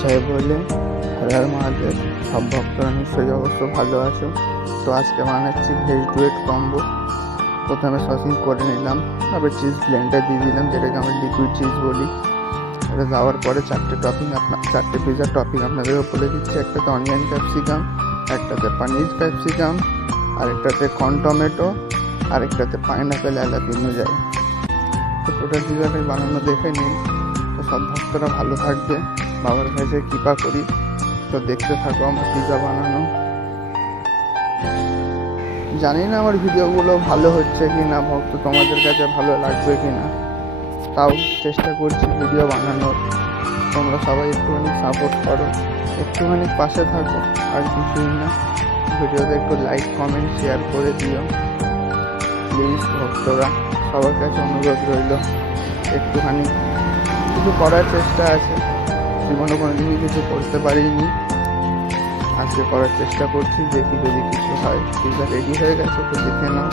জয় বলে হর হর মহাদেব। সব ভক্তরা নিশ্চয়ই অবশ্য ভালো আছো। তো আজকে বানাচ্ছি ভেজ ডুয়েট কম্বো। প্রথমে সসিং করে নিলাম, তারপরে চিজ ব্লেন্ডার দিয়ে দিলাম, যেটাকে আমরা লিকুইড চিজ বলি। এটা দেওয়ার পরে চারটে পিজার টপিং আপনাদেরকে বলে দিচ্ছি। একটাতে অনিয়ন ক্যাপসিকাম, একটাতে পনির ক্যাপসিকাম, আরেকটাতে কর্ন টমেটো, আরেকটাতে পাইনাপেল অ্যালাপিনো যায়। তো টোটাল পিজাটাই বানানো দেখে নিন। তো সব ভক্তরা ভালো থাকবে, বাবার কাছে কৃপা করি। তো দেখতে থাকো আমার পিজা বানানো। জানি না আমার ভিডিওগুলো ভালো হচ্ছে কি না, ভক্ত তোমাদের কাছে ভালো লাগবে কি না, তাও চেষ্টা করছি ভিডিও বানানোর। তোমরা সবাই একটুখানি সাপোর্ট করো, একটুখানি পাশে থাকো, আর কিছুই না। ভিডিওতে একটু লাইক কমেন্ট শেয়ার করে দিও প্লিজ ভক্তরা। সবার কাছে অনুরোধ রইল, একটুখানি কিছু করার চেষ্টা আছে। জীবনে কোনোদিনই কিছু করতে পারিনি, আজকে করার চেষ্টা করছি, দেখি যদি কিছু হয়। পিজা রেডি হয়ে গেছে, তো দেখে নাও।